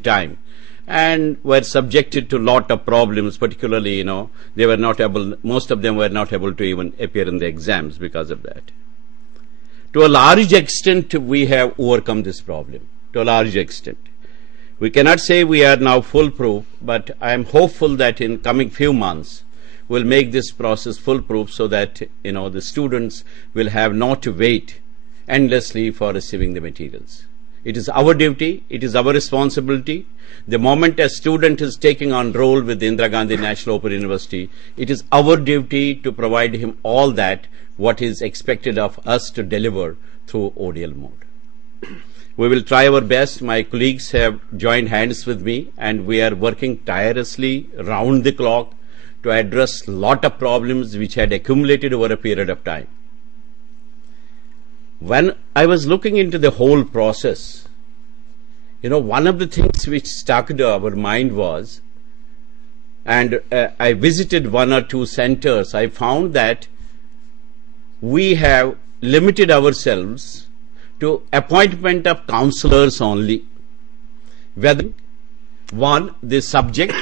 time, and were subjected to lot of problems, particularly, they were not able, most of them were not able to even appear in the exams because of that. To a large extent, we have overcome this problem, to a large extent. We cannot say we are now foolproof, but I am hopeful that in coming few months, we'll make this process foolproof so that, the students will have not to wait endlessly for receiving the materials. It is our duty, it is our responsibility. The moment a student is taking on role with the Indira Gandhi National Open University, it is our duty to provide him all that what is expected of us to deliver through ODL mode. We will try our best. My colleagues have joined hands with me, and we are working tirelessly round the clock to address a lot of problems which had accumulated over a period of time. When I was looking into the whole process, one of the things which stuck to our mind was, and I visited one or two centers, I found that we have limited ourselves to appointment of counselors only. Whether one, the subject,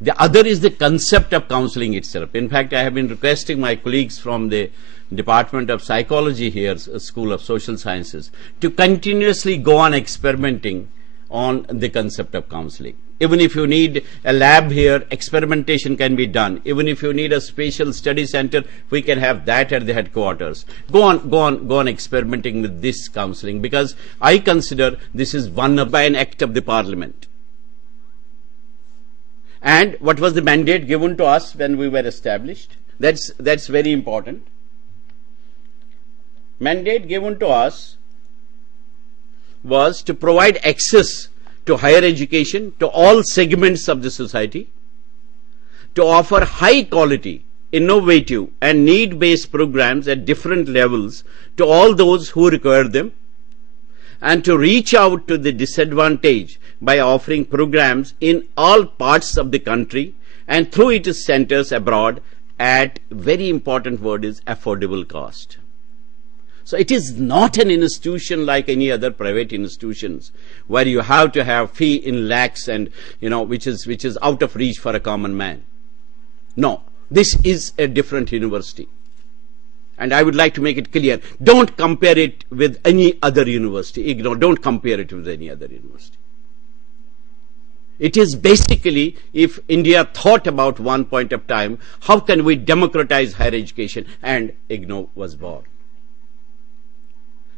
the other is the concept of counseling itself. In fact, I have been requesting my colleagues from the Department of Psychology here, School of Social Sciences, to continuously go on experimenting on the concept of counseling. Even if you need a lab here, experimentation can be done. Even if you need a spatial study center, we can have that at the headquarters. Go on experimenting with this counseling, because I consider this is one by an act of the Parliament. And what was the mandate given to us when we were established? That's very important. Mandate given to us was to provide access to higher education to all segments of the society, to offer high quality, innovative and need-based programs at different levels to all those who require them, and to reach out to the disadvantaged by offering programs in all parts of the country and through its centers abroad at, very important word is, affordable cost. So it is not an institution like any other private institutions where you have to have fee in lakhs and, which is out of reach for a common man. No, this is a different university. And I would like to make it clear, don't compare it with any other university. Don't compare it with any other university. It is basically, if India thought about one point of time, how can we democratize higher education? And IGNOU was born.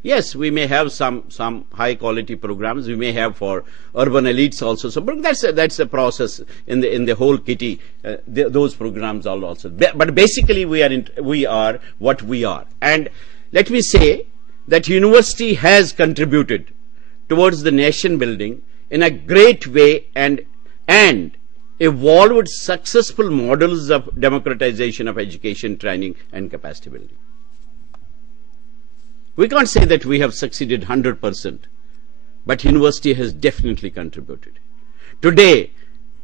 Yes, we may have some high quality programs. We may have for urban elites also. So, but that's a process in the whole kitty. Those programs are also. But basically, we are what we are. And let me say that university has contributed towards the nation building in a great way, and evolved successful models of democratization of education, training, and capacity building. We can't say that we have succeeded 100%, but university has definitely contributed. Today,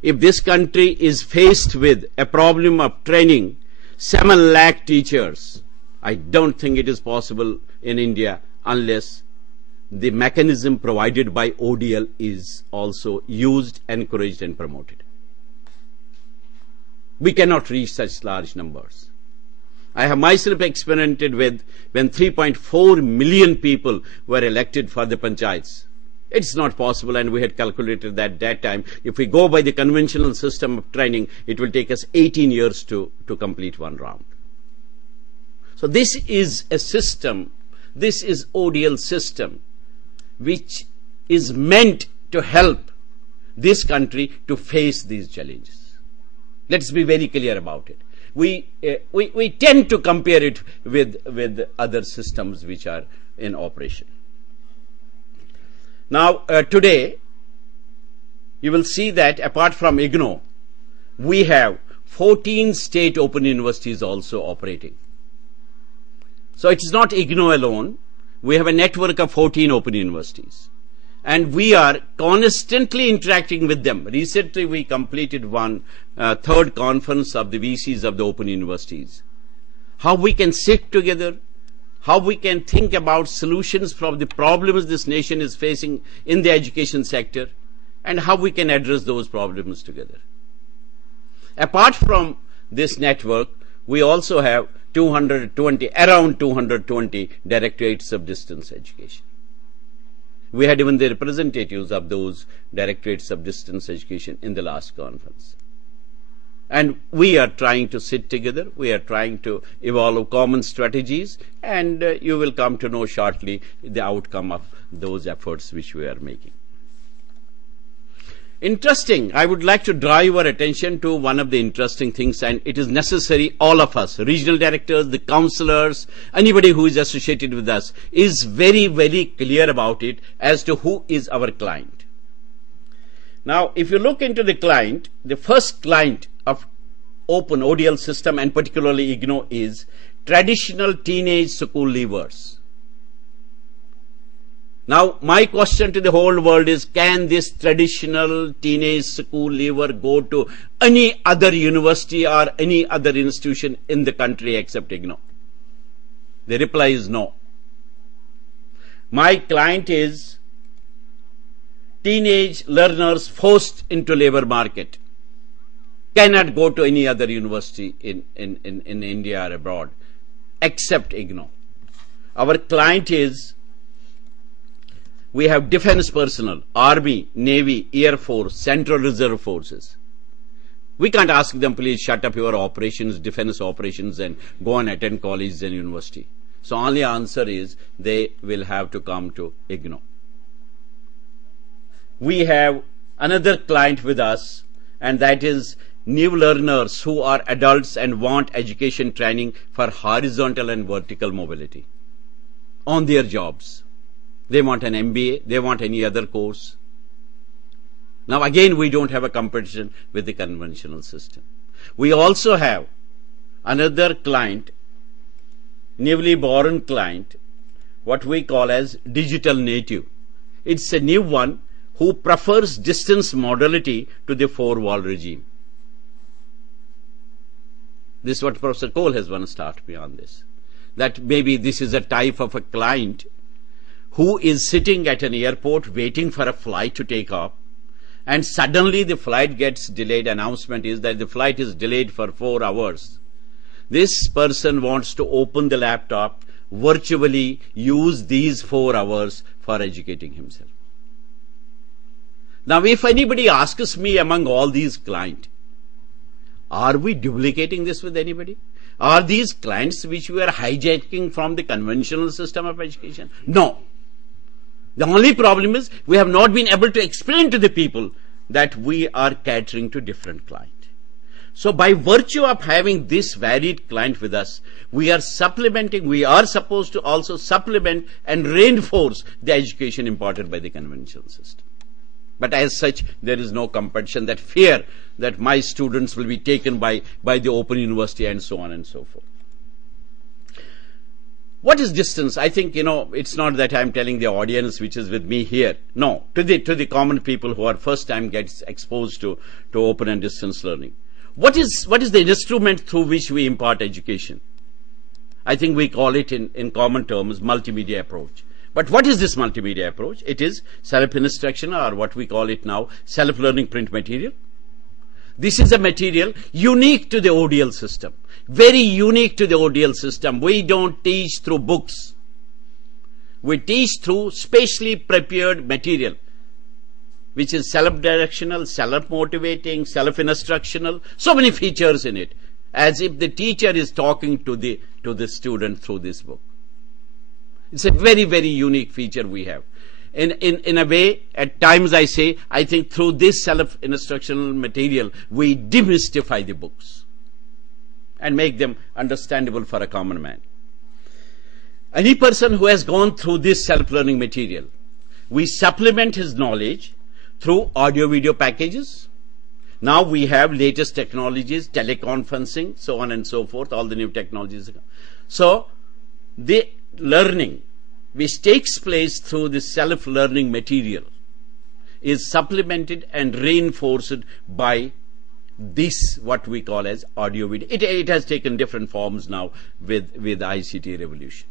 if this country is faced with a problem of training 7 lakh teachers, I don't think it is possible in India unless the mechanism provided by ODL is also used, encouraged and promoted. We cannot reach such large numbers. I have myself experimented with when 3.4 million people were elected for the panchayats. It's not possible, and we had calculated that time. If we go by the conventional system of training, it will take us 18 years to complete one round. So this is a system, this is ODL system, which is meant to help this country to face these challenges. Let's be very clear about it. We tend to compare it with other systems which are in operation. Now, today, you will see that apart from IGNOU, we have 14 state open universities also operating. So it is not IGNOU alone. We have a network of 14 open universities. And we are constantly interacting with them. Recently, we completed one third conference of the VCs of the open universities. How we can sit together, how we can think about solutions from the problems this nation is facing in the education sector, and how we can address those problems together. Apart from this network, we also have around 220 directorates of distance education. We had even the representatives of those directorates of distance education in the last conference. And we are trying to sit together, we are trying to evolve common strategies, and you will come to know shortly the outcome of those efforts which we are making. Interesting, I would like to draw your attention to one of the interesting things, and it is necessary all of us, regional directors, the counselors, anybody who is associated with us, is very, very clear about it as to who is our client. Now, if you look into the client, the first client of open ODL system and particularly IGNOU is traditional teenage school leavers. Now, my question to the whole world is, can this traditional teenage school leaver go to any other university or any other institution in the country except IGNOU? The reply is no. My client is teenage learners forced into labor market. Cannot go to any other university in India or abroad except IGNOU. Our client is, we have defense personnel, Army, Navy, Air Force, Central Reserve Forces. We can't ask them, please shut up your operations, defense operations, and go and attend colleges and university. So only answer is they will have to come to IGNOU. We have another client with us, and that is new learners who are adults and want education training for horizontal and vertical mobility on their jobs. They want an MBA, they want any other course. Now again, we don't have a competition with the conventional system. We also have another client, newly born client, what we call as digital native. It's a new one who prefers distance modality to the four-wall regime. This is what Professor Cole has once taught me on this. That maybe this is a type of a client who is sitting at an airport waiting for a flight to take off, and suddenly the flight gets delayed. Announcement is that the flight is delayed for 4 hours. This person wants to open the laptop, virtually use these 4 hours for educating himself. Now, if anybody asks me among all these clients, are we duplicating this with anybody? Are these clients which we are hijacking from the conventional system of education? No. The only problem is we have not been able to explain to the people that we are catering to different clients. So by virtue of having this varied client with us, we are supplementing, we are supposed to also supplement and reinforce the education imparted by the conventional system. But as such, there is no competition, that fear that my students will be taken by the open university and so on and so forth. What is distance? I think, it's not that I'm telling the audience which is with me here. No, to the common people who are first time gets exposed to open and distance learning. What is the instrument through which we impart education? I think we call it in common terms multimedia approach. But what is this multimedia approach? It is self-instruction, or what we call it now, self-learning print material. This is a material unique to the ODL system. Very unique to the ODL system. We don't teach through books. We teach through specially prepared material, which is self-directional, self-motivating, self-instructional, so many features in it, as if the teacher is talking to the student through this book. It's a very, very unique feature we have. In a way, at times I say, I think through this self-instructional material, we demystify the books and make them understandable for a common man. Any person who has gone through this self-learning material, we supplement his knowledge through audio-video packages. Now we have latest technologies, teleconferencing, so on and so forth, all the new technologies. So the learning which takes place through the self-learning material is supplemented and reinforced by this, what we call as audio video. It has taken different forms now with the ICT revolution.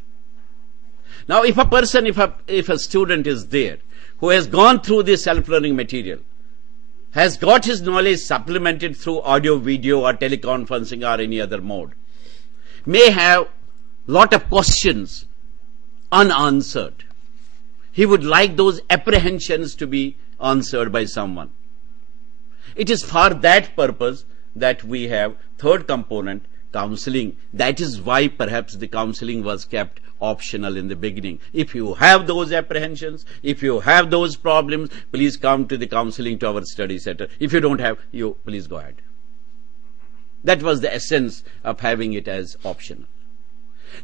Now if a person, if a student is there who has gone through this self-learning material, has got his knowledge supplemented through audio, video or teleconferencing or any other mode, may have lot of questions unanswered. He would like those apprehensions to be answered by someone. It is for that purpose that we have third component, counseling. That is why perhaps the counseling was kept optional in the beginning. If you have those apprehensions, if you have those problems, please come to the counseling to our study center. If you don't have, you please go ahead. That was the essence of having it as optional.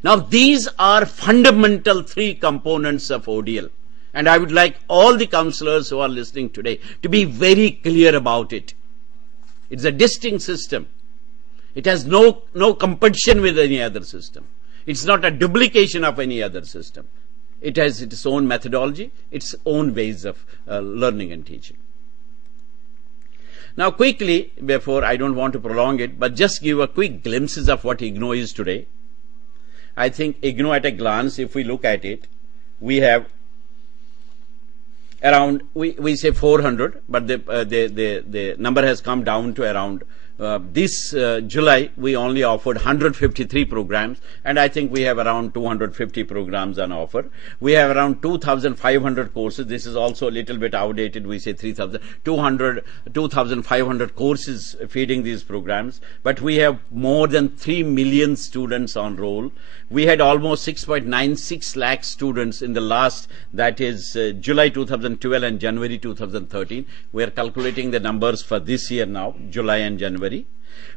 Now these are fundamental three components of ODL, and I would like all the counselors who are listening today to be very clear about it. It's a distinct system. It has no competition with any other system. It's not a duplication of any other system. It has its own methodology, its own ways of learning and teaching. Now quickly, before, I don't want to prolong it, but just give a quick glimpses of what IGNOU is today. I think IGNOU at a glance, if we look at it, we have around, we say 400, but the number has come down to around this July we only offered 153 programs, and I think we have around 250 programs on offer. We have around 2,500 courses. This is also a little bit outdated. We say 2,500 courses feeding these programs, but we have more than 3 million students on roll. We had almost 6.96 lakh students in the last, that is July 2012 and January 2013. We are calculating the numbers for this year now, July and January.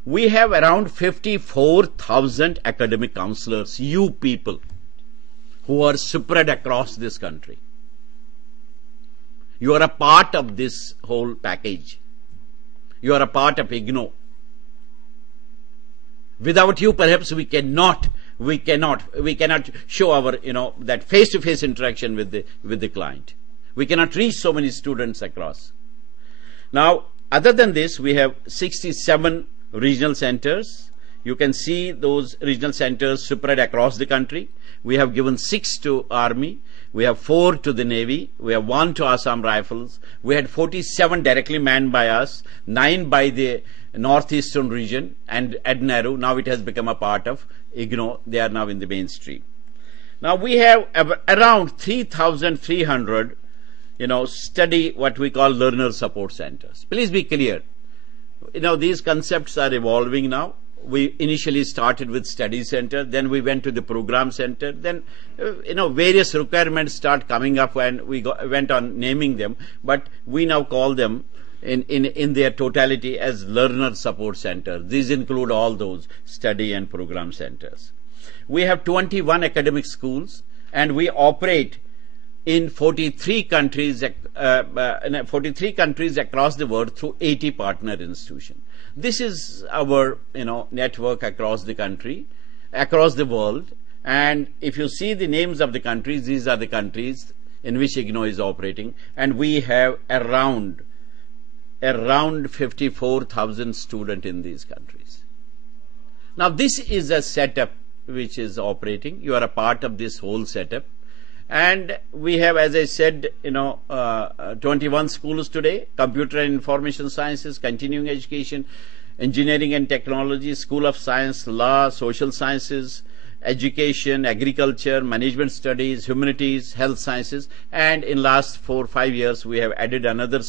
We have around 54,000 academic counselors, you people, who are spread across this country. You are a part of this whole package. You are a part of IGNOU. Without you, perhaps we cannot show our, that face-to-face interaction with the client. We cannot reach so many students across. Now, other than this, we have 67 regional centers. You can see those regional centers spread across the country. We have given 6 to Army. We have 4 to the Navy. We have 1 to Assam Rifles. We had 47 directly manned by us, 9 by the northeastern region, and at Nehru. Now it has become a part of IGNOU. They are now in the mainstream. Now we have around 3,300 study what we call learner support centers. Please be clear. These concepts are evolving now. We initially started with study center, then we went to the program center, then various requirements start coming up and we went on naming them, but we now call them in their totality as learner support centers. These include all those study and program centers. We have 21 academic schools, and we operate in 43 countries across the world through 80 partner institutions. This is our network across the country, across the world. And if you see the names of the countries, these are the countries in which IGNOU is operating, and we have around 54,000 students in these countries. Now this is a setup which is operating. You are a part of this whole setup. And we have, as I said, 21 schools today: computer and information sciences, continuing education, engineering and technology, School of Science, law, social sciences, education, agriculture, management studies, humanities, health sciences. And in last 4 or 5 years, we have added another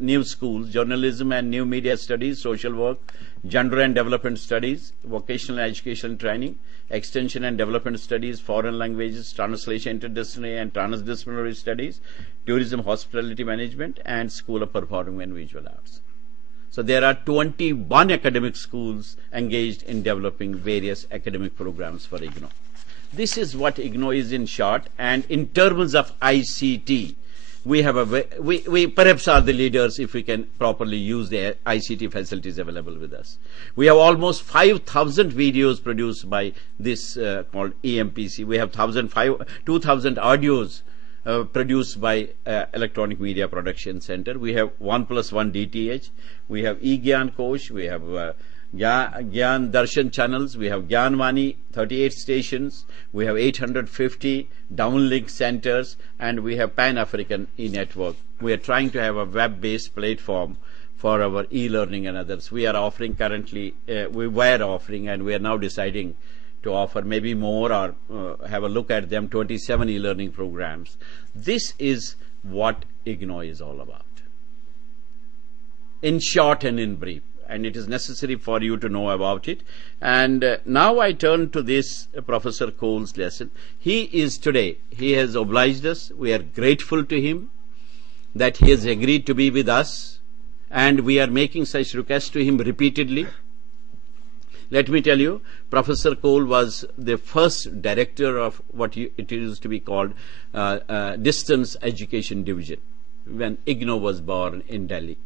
new schools: journalism and new media studies, social work, gender and development studies, vocational education training, extension and development studies, foreign languages, translation, interdisciplinary and transdisciplinary studies, tourism, hospitality management, and School of Performing and Visual Arts. So there are 21 academic schools engaged in developing various academic programs for IGNOU. This is what IGNOU is in short. And in terms of ICT, we have we perhaps are the leaders if we can properly use the ICT facilities available with us. We have almost 5,000 videos produced by this called EMPC. We have 2,000 audios produced by Electronic Media Production Center. We have 1+1 DTH. We have eGyan Kosh. We have Gyan Darshan channels. We have Gyanvani, 38 stations. We have 850 downlink centers, and we have Pan-African e-network. We are trying to have a web-based platform for our e-learning and others. We are offering currently, we were offering, and we are now deciding to offer maybe more or have a look at them, 27 e-learning programs. This is what IGNOU is all about, in short and in brief, and it is necessary for you to know about it. And now I turn to this Professor Cole's lesson. He is today, he has obliged us. We are grateful to him that he has agreed to be with us, and we are making such requests to him repeatedly. Let me tell you, Professor Cole was the first director of what it used to be called Distance Education Division when IGNOU was born in Delhi.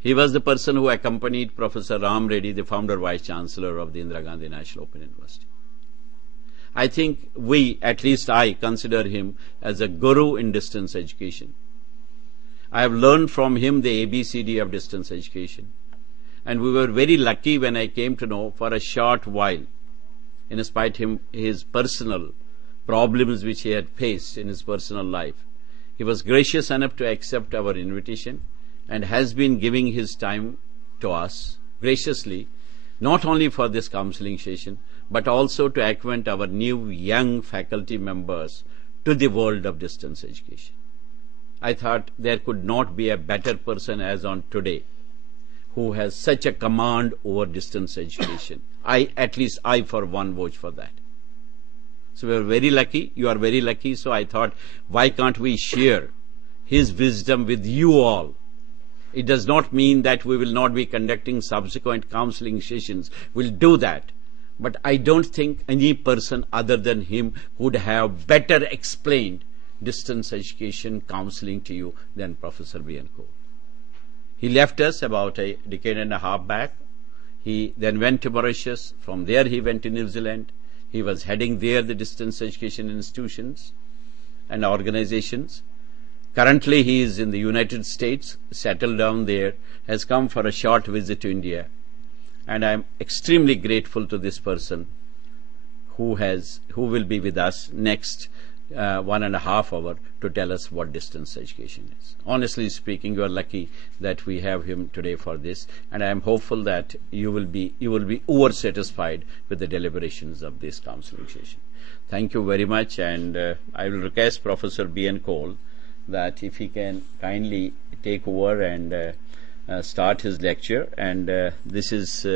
He was the person who accompanied Professor Ram Reddy, the founder Vice Chancellor of the Indira Gandhi National Open University. I think we, at least I, consider him as a guru in distance education. I have learned from him the ABCD of distance education. And we were very lucky when I came to know for a short while, in spite of his personal problems which he had faced in his personal life, he was gracious enough to accept our invitation and has been giving his time to us graciously, not only for this counseling session, but also to acquaint our new young faculty members to the world of distance education. I thought there could not be a better person as on today who has such a command over distance education. At least I for one vouch for that. So we are very lucky, you are very lucky, so I thought, why can't we share his wisdom with you all? It does not mean that we will not be conducting subsequent counseling sessions. We'll do that. But I don't think any person other than him could have better explained distance education counseling to you than Professor B.N. Cole. He left us about a decade and a half back. He then went to Mauritius. From there he went to New Zealand. He was heading there the distance education institutions and organizations. Currently he is in the United States, settled down there, has come for a short visit to India. And I am extremely grateful to this person who will be with us next 1.5 hours to tell us what distance education is. Honestly speaking, you are lucky that we have him today for this, and I am hopeful that you will be over satisfied with the deliberations of this counseling session. Thank you very much, and I will request Professor B.N. Cole that if he can kindly take over and start his lecture. And this is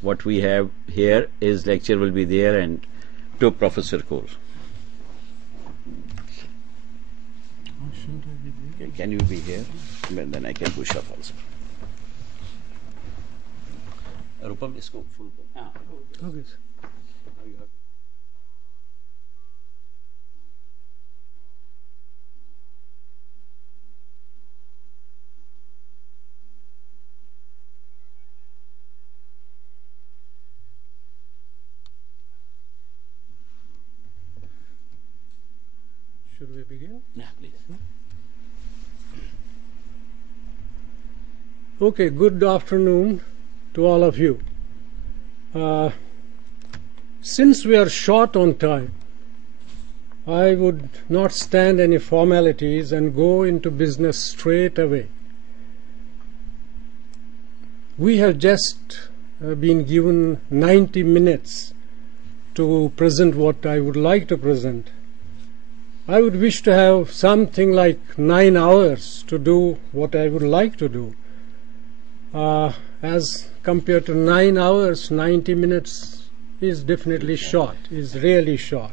what we have here. His lecture will be there, and to Professor Cole. Can you be here? Then I can push up also. Rupam, isko full. Okay. Should we begin? Yeah, please. Okay, good afternoon to all of you. Since we are short on time, I would not stand any formalities and go into business straight away. We have just been given 90 minutes to present what I would like to present. I would wish to have something like 9 hours to do what I would like to do. As compared to 9 hours, 90 minutes is definitely short, is really short.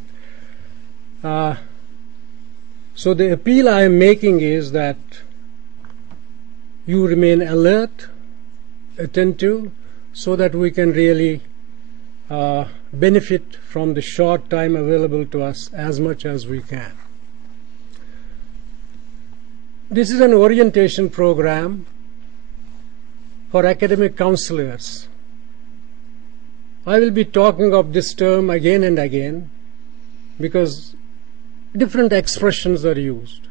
So the appeal I am making is that you remain alert, attentive, so that we can really benefit from the short time available to us as much as we can. This is an orientation program for academic counselors. I will be talking of this term again and again because different expressions are used.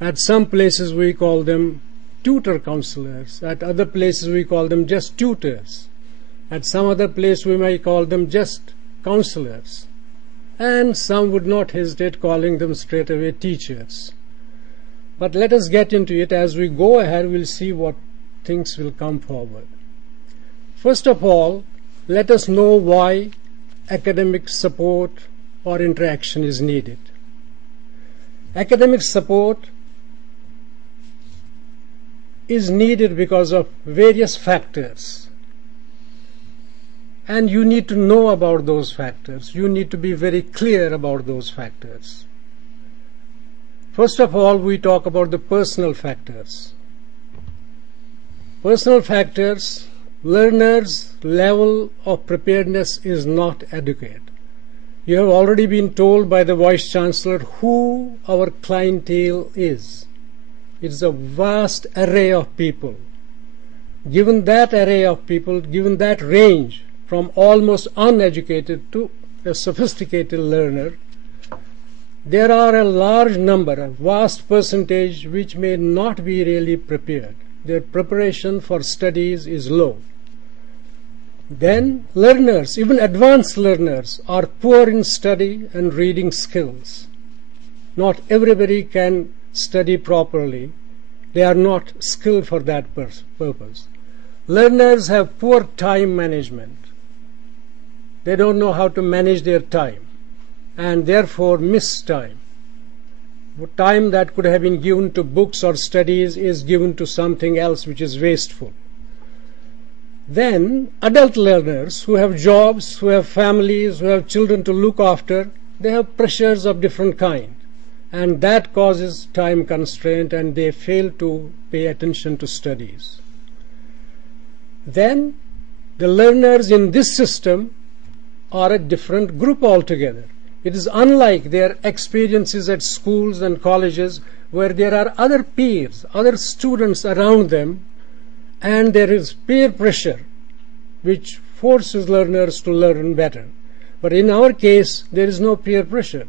At some places we call them tutor counselors. At other places we call them just tutors. At some other place we may call them just counselors. And some would not hesitate calling them straight away teachers. But let us get into it. As we go ahead, we'll see what things will come forward. First of all, let us know why academic support or interaction is needed. Academic support is needed because of various factors. And you need to know about those factors. You need to be very clear about those factors. First of all, we talk about the personal factors. Personal factors, learners' level of preparedness is not adequate. You have already been told by the Vice Chancellor who our clientele is. It's a vast array of people. Given that array of people, given that range, from almost uneducated to a sophisticated learner, there are a large number, a vast percentage, which may not be really prepared. Their preparation for studies is low. Then learners, even advanced learners, are poor in study and reading skills. Not everybody can study properly. They are not skilled for that purpose. Learners have poor time management. They don't know how to manage their time and therefore miss time. Time that could have been given to books or studies is given to something else which is wasteful. Then adult learners who have jobs, who have families, who have children to look after, they have pressures of different kind, and that causes time constraint and they fail to pay attention to studies. Then the learners in this system are a different group altogether. It is unlike their experiences at schools and colleges where there are other peers, other students around them, and there is peer pressure which forces learners to learn better. But in our case, there is no peer pressure.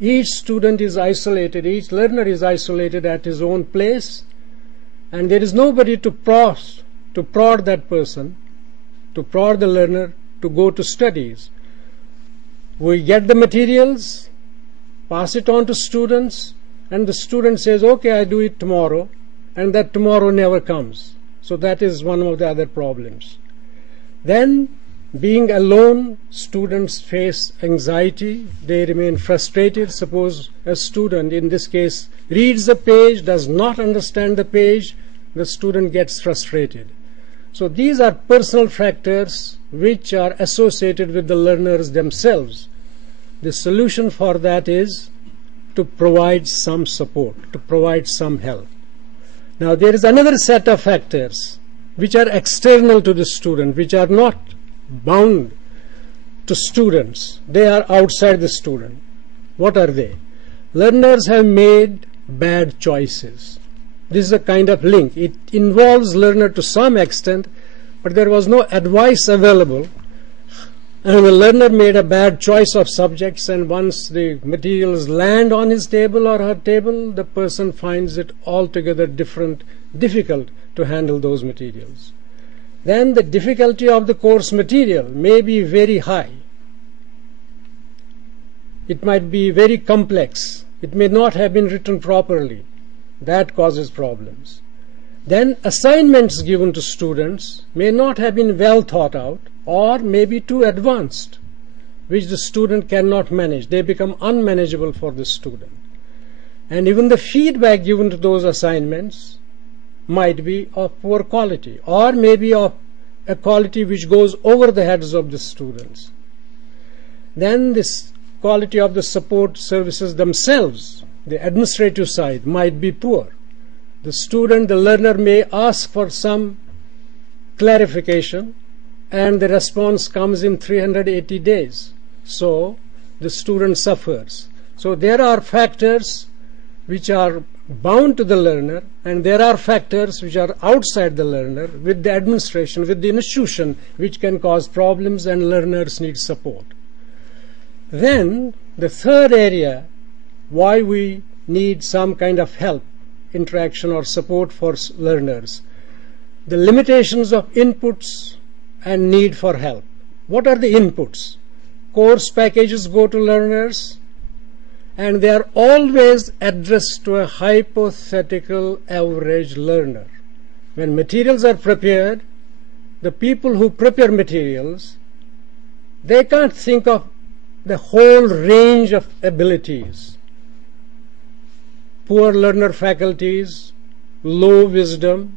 Each student is isolated, each learner is isolated at his own place, and there is nobody to prod that person, to prod the learner to go to studies. We get the materials, pass it on to students, and the student says, okay, I do it tomorrow, and that tomorrow never comes. So that is one of the other problems. Then, being alone, students face anxiety, they remain frustrated. Suppose a student, in this case, reads the page, does not understand the page, the student gets frustrated. So these are personal factors which are associated with the learners themselves. The solution for that is to provide some support, to provide some help. Now there is another set of factors which are external to the student, which are not bound to students. They are outside the student. What are they? Learners have made bad choices. This is a kind of link. It involves learner to some extent, but there was no advice available. And the learner made a bad choice of subjects, and once the materials land on his table or her table, the person finds it altogether difficult to handle those materials. Then the difficulty of the course material may be very high. It might be very complex. It may not have been written properly. That causes problems. Then assignments given to students may not have been well thought out, or may be too advanced, which the student cannot manage. They become unmanageable for the student. And even the feedback given to those assignments might be of poor quality, or maybe of a quality which goes over the heads of the students. Then this quality of the support services themselves, the administrative side, might be poor. The student, the learner may ask for some clarification, and the response comes in 380 days. So the student suffers. So there are factors which are bound to the learner, and there are factors which are outside the learner with the administration, with the institution, which can cause problems, and learners need support. Then the third area why we need some kind of help, interaction or support for learners, the limitations of inputs and need for help. What are the inputs? Course packages go to learners, and they are always addressed to a hypothetical average learner. When materials are prepared, the people who prepare materials, they can't think of the whole range of abilities. Poor learner faculties, low wisdom,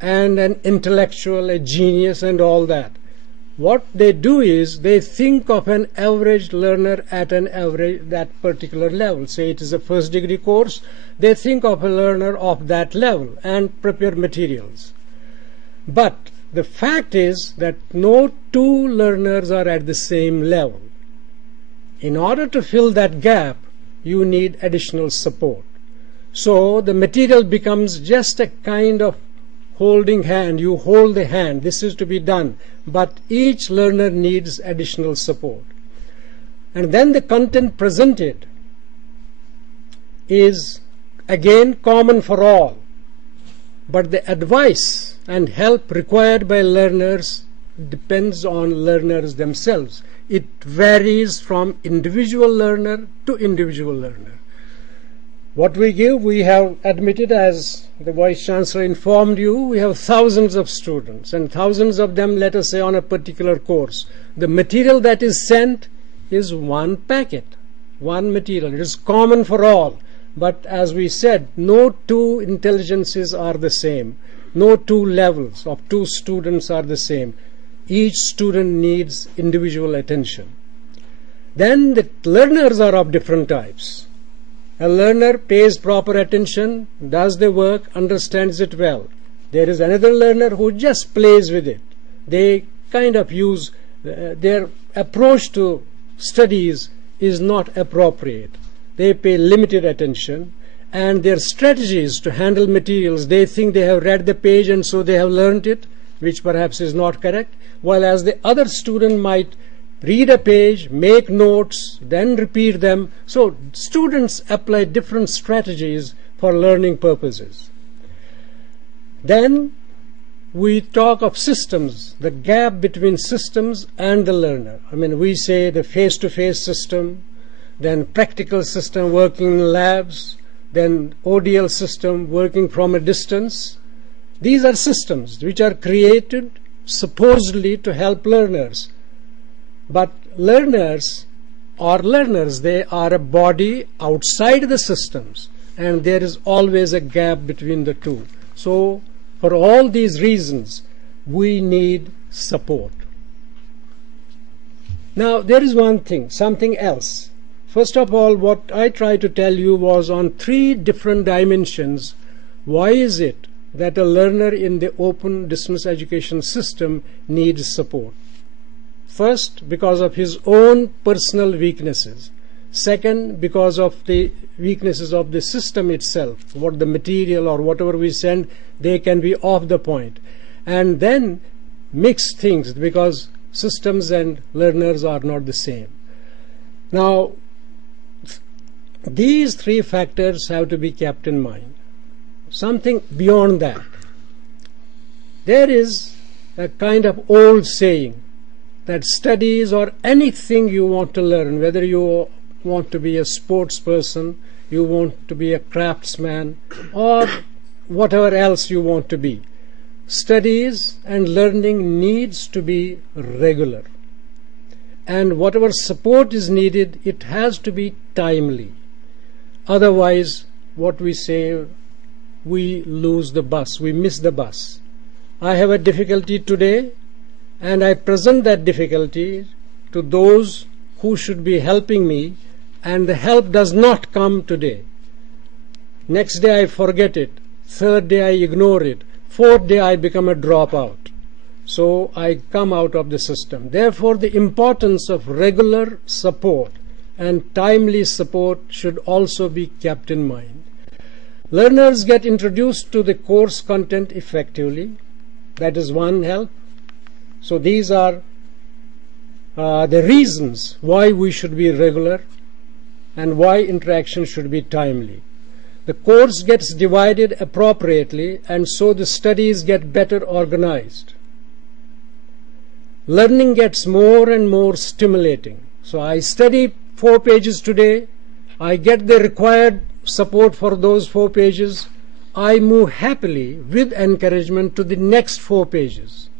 and an intellectual, a genius, and all that. What they do is they think of an average learner at that particular level. Say it is a first degree course, they think of a learner of that level and prepare materials. But the fact is that no two learners are at the same level. In order to fill that gap, you need additional support. So the material becomes just a kind of holding hand. You hold the hand, this is to be done, but each learner needs additional support. And then the content presented is again common for all, but the advice and help required by learners depends on learners themselves. It varies from individual learner to individual learner. What we give, we have admitted, as the Vice Chancellor informed you, we have thousands of students, and thousands of them, let us say, on a particular course. The material that is sent is one packet, one material. It is common for all. But as we said, no two intelligences are the same. No two levels of two students are the same. Each student needs individual attention. Then the learners are of different types. A learner pays proper attention, does the work, understands it well. There is another learner who just plays with it. They kind of use, their approach to studies is not appropriate. They pay limited attention, and their strategies to handle materials, they think they have read the page and so they have learned it, which perhaps is not correct, while as the other student might read a page, make notes, then repeat them. So students apply different strategies for learning purposes. Then we talk of systems, the gap between systems and the learner. I mean, we say the face-to-face system, then practical system working in labs, then ODL system working from a distance. These are systems which are created supposedly to help learners. But learners are learners. They are a body outside the systems, and there is always a gap between the two. So for all these reasons, we need support. Now there is one thing, something else. First of all, what I tried to tell you was on three different dimensions. Why is it that a learner in the open distance education system needs support? First, because of his own personal weaknesses. Second, because of the weaknesses of the system itself. What the material or whatever we send, they can be off the point. And then mix things, because systems and learners are not the same. Now, these three factors have to be kept in mind. Something beyond that. There is a kind of old saying that studies or anything you want to learn, whether you want to be a sports person, you want to be a craftsman, or whatever else you want to be, studies and learning needs to be regular. And whatever support is needed, it has to be timely. Otherwise, what we say, we lose the bus, we miss the bus. I have a difficulty today, and I present that difficulty to those who should be helping me, and the help does not come today. Next day I forget it, third day I ignore it, fourth day I become a dropout. So I come out of the system. Therefore, the importance of regular support and timely support should also be kept in mind. Learners get introduced to the course content effectively. That is one help. So these are the reasons why we should be regular and why interaction should be timely. The course gets divided appropriately, and so the studies get better organized. Learning gets more and more stimulating. So I study 4 pages today, I get the required support for those 4 pages, I move happily with encouragement to the next 4 pages.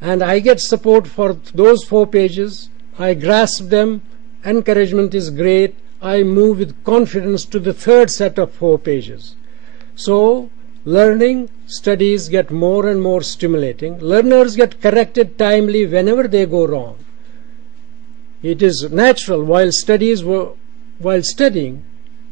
And I get support for those 4 pages, I grasp them, encouragement is great, I move with confidence to the 3rd set of 4 pages. So, learning, studies get more and more stimulating. Learners get corrected timely whenever they go wrong. It is natural while studying,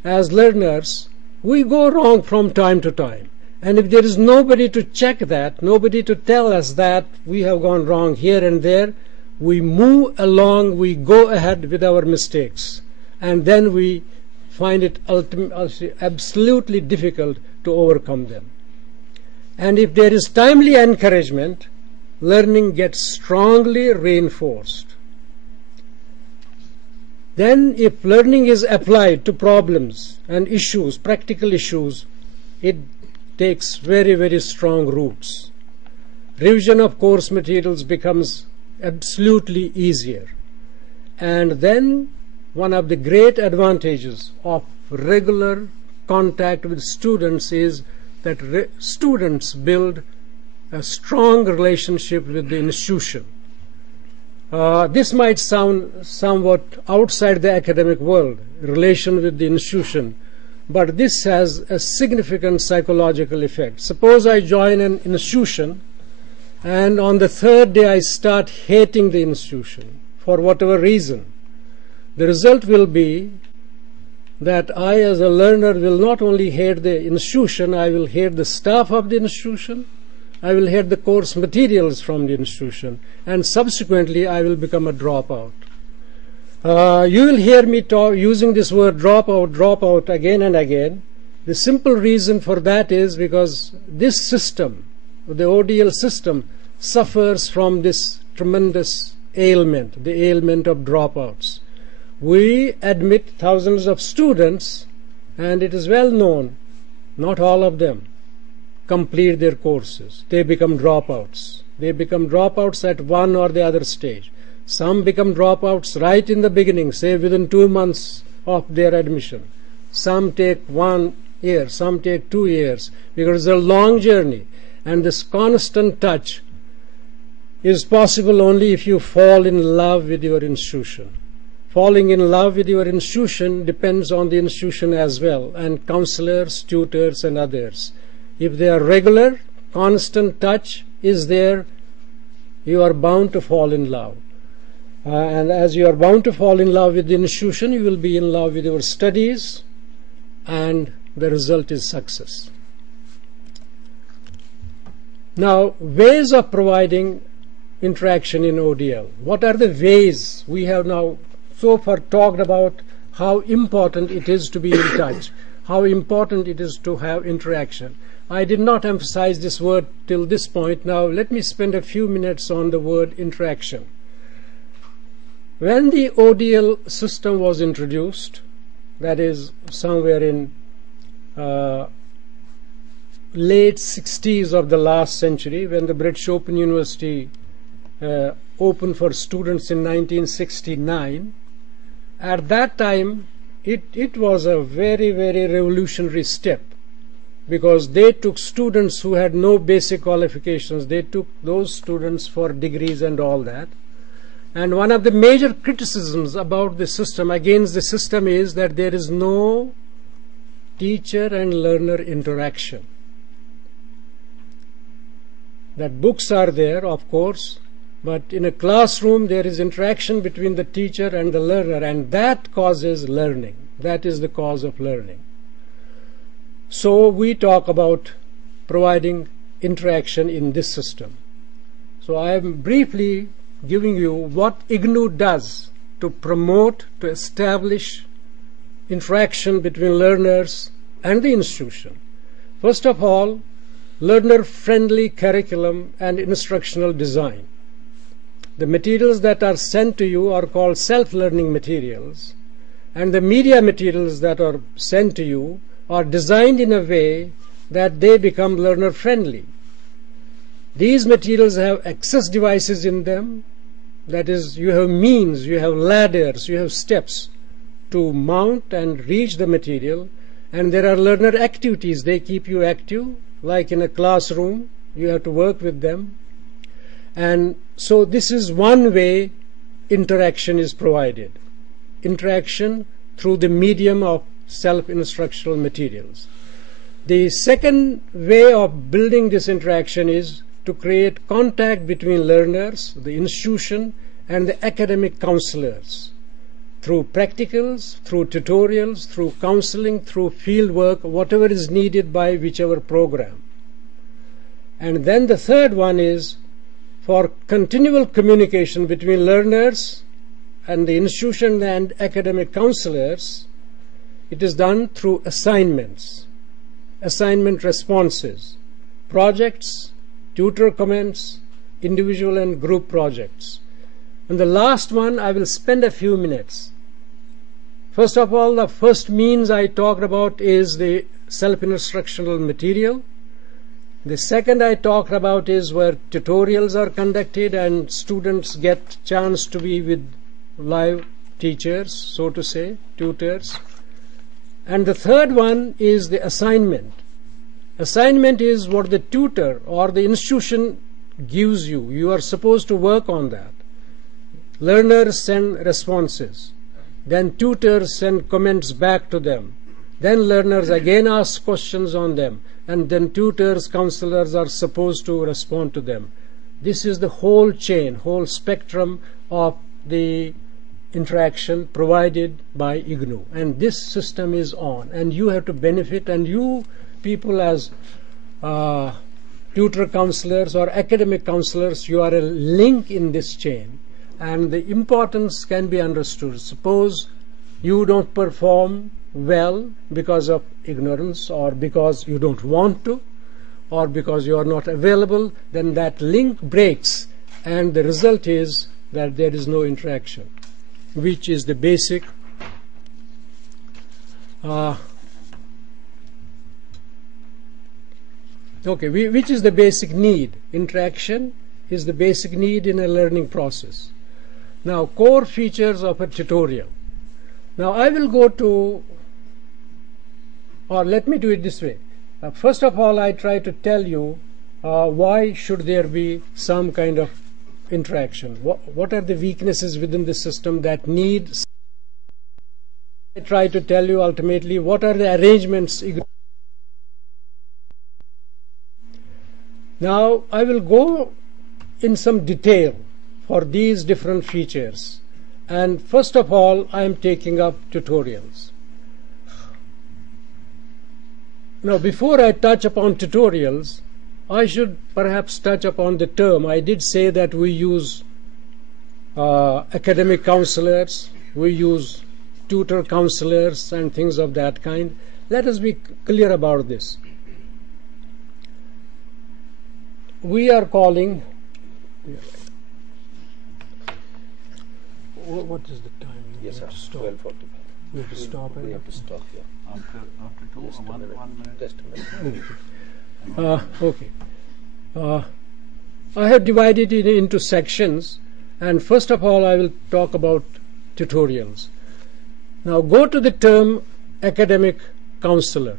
as learners, we go wrong from time to time. And if there is nobody to check that, nobody to tell us that we have gone wrong here and there, we move along, we go ahead with our mistakes. And then we find it absolutely difficult to overcome them. And if there is timely encouragement, learning gets strongly reinforced. Then if learning is applied to problems and issues, practical issues, it takes very, very strong roots. Revision of course materials becomes absolutely easier. And then one of the great advantages of regular contact with students is that students build a strong relationship with the institution. This might sound somewhat outside the academic world, relation with the institution, but this has a significant psychological effect. Suppose I join an institution and on the 3rd day I start hating the institution for whatever reason. The result will be that I as a learner will not only hate the institution, I will hate the staff of the institution, I will hate the course materials from the institution, and subsequently I will become a dropout. You will hear me using this word dropout again and again. The simple reason for that is because this system, the ODL system, suffers from this tremendous ailment, the ailment of dropouts. We admit thousands of students, and it is well known, not all of them complete their courses. They become dropouts. They become dropouts at one or the other stage. Some become dropouts right in the beginning, say within 2 months of their admission. Some take 1 year, some take 2 years, because it's a long journey. And this constant touch is possible only if you fall in love with your institution. Falling in love with your institution depends on the institution as well, and counselors, tutors, and others. If they are regular, constant touch is there, you are bound to fall in love. And as you are bound to fall in love with the institution, you will be in love with your studies, and the result is success. Now, ways of providing interaction in ODL. What are the ways? We have now so far talked about how important it is to be in touch, how important it is to have interaction. I did not emphasize this word till this point. Now let me spend a few minutes on the word interaction. When the ODL system was introduced, that is somewhere in late 60s of the last century, when the British Open University opened for students in 1969, at that time it was a very, very revolutionary step, because they took students who had no basic qualifications. They took those students for degrees and all that. And one of the major criticisms about the system, against the system, is that there is no teacher and learner interaction. That books are there, of course, but in a classroom there is interaction between the teacher and the learner, and that causes learning. That is the cause of learning. So we talk about providing interaction in this system. So I am briefly giving you what IGNOU does to promote, to establish interaction between learners and the institution. First of all, learner-friendly curriculum and instructional design. The materials that are sent to you are called self-learning materials, and the media materials that are sent to you are designed in a way that they become learner-friendly. These materials have access devices in them. That is, you have means, you have ladders, you have steps to mount and reach the material, and there are learner activities. They keep you active, like in a classroom, you have to work with them. And so this is one way interaction is provided. Interaction through the medium of self-instructional materials. The second way of building this interaction is to create contact between learners, the institution, and the academic counselors through practicals, through tutorials, through counseling, through field work, whatever is needed by whichever program. And then the third one is for continual communication between learners and the institution and academic counselors. It is done through assignments, assignment responses, projects, tutor comments, individual and group projects. And the last one, I will spend a few minutes. First of all, the first means I talked about is the self-instructional material. The second I talked about is where tutorials are conducted and students get chance to be with live teachers, so to say, tutors. And the third one is the assignment. Assignment is what the tutor or the institution gives you. You are supposed to work on that. Learners send responses. Then tutors send comments back to them. Then learners again ask questions on them. And then tutors, counselors are supposed to respond to them. This is the whole chain, whole spectrum of the interaction provided by IGNOU. And this system is on. And you have to benefit, and you people as tutor counselors or academic counselors, you are a link in this chain. And the importance can be understood. Suppose you don't perform well because of ignorance or because you don't want to or because you are not available, then that link breaks and the result is that there is no interaction, which is the basic which is the basic need. Interaction is the basic need in a learning process. Now, core features of a tutorial. Now, I will go to, or let me do it this way. First of all, I try to tell you why should there be some kind of interaction. What are the weaknesses within the system that need. I try to tell you ultimately what are the arrangements. Now, I will go in some detail for these different features. And first of all, I am taking up tutorials. Now, before I touch upon tutorials, I should perhaps touch upon the term. I did say that we use academic counselors, we use tutor counselors and things of that kind. Let us be clear about this. We are calling. What is the time? Yes, sir. 12:45. We have to stop. We have to stop here. After 2 Just or a minute. 1 minute. Just a minute. Okay. I have divided it into sections, and first of all I will talk about tutorials. Now go to the term academic counselor.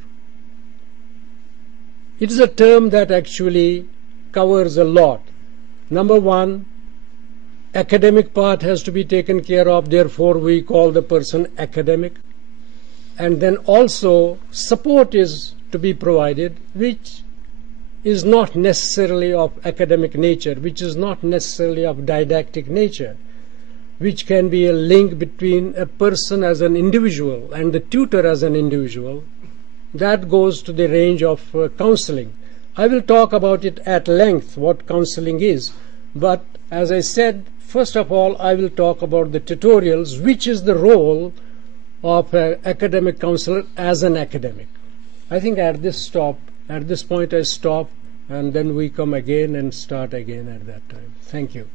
It is a term that actually covers a lot. Number one, academic part has to be taken care of, therefore we call the person academic. And then also support is to be provided, which is not necessarily of academic nature, which is not necessarily of didactic nature, which can be a link between a person as an individual and the tutor as an individual. That goes to the range of counseling. I will talk about it at length, what counseling is, but as I said, first of all, I will talk about the tutorials, which is the role of an academic counselor as an academic. I think at this point I stop, and then we come again and start again at that time. Thank you.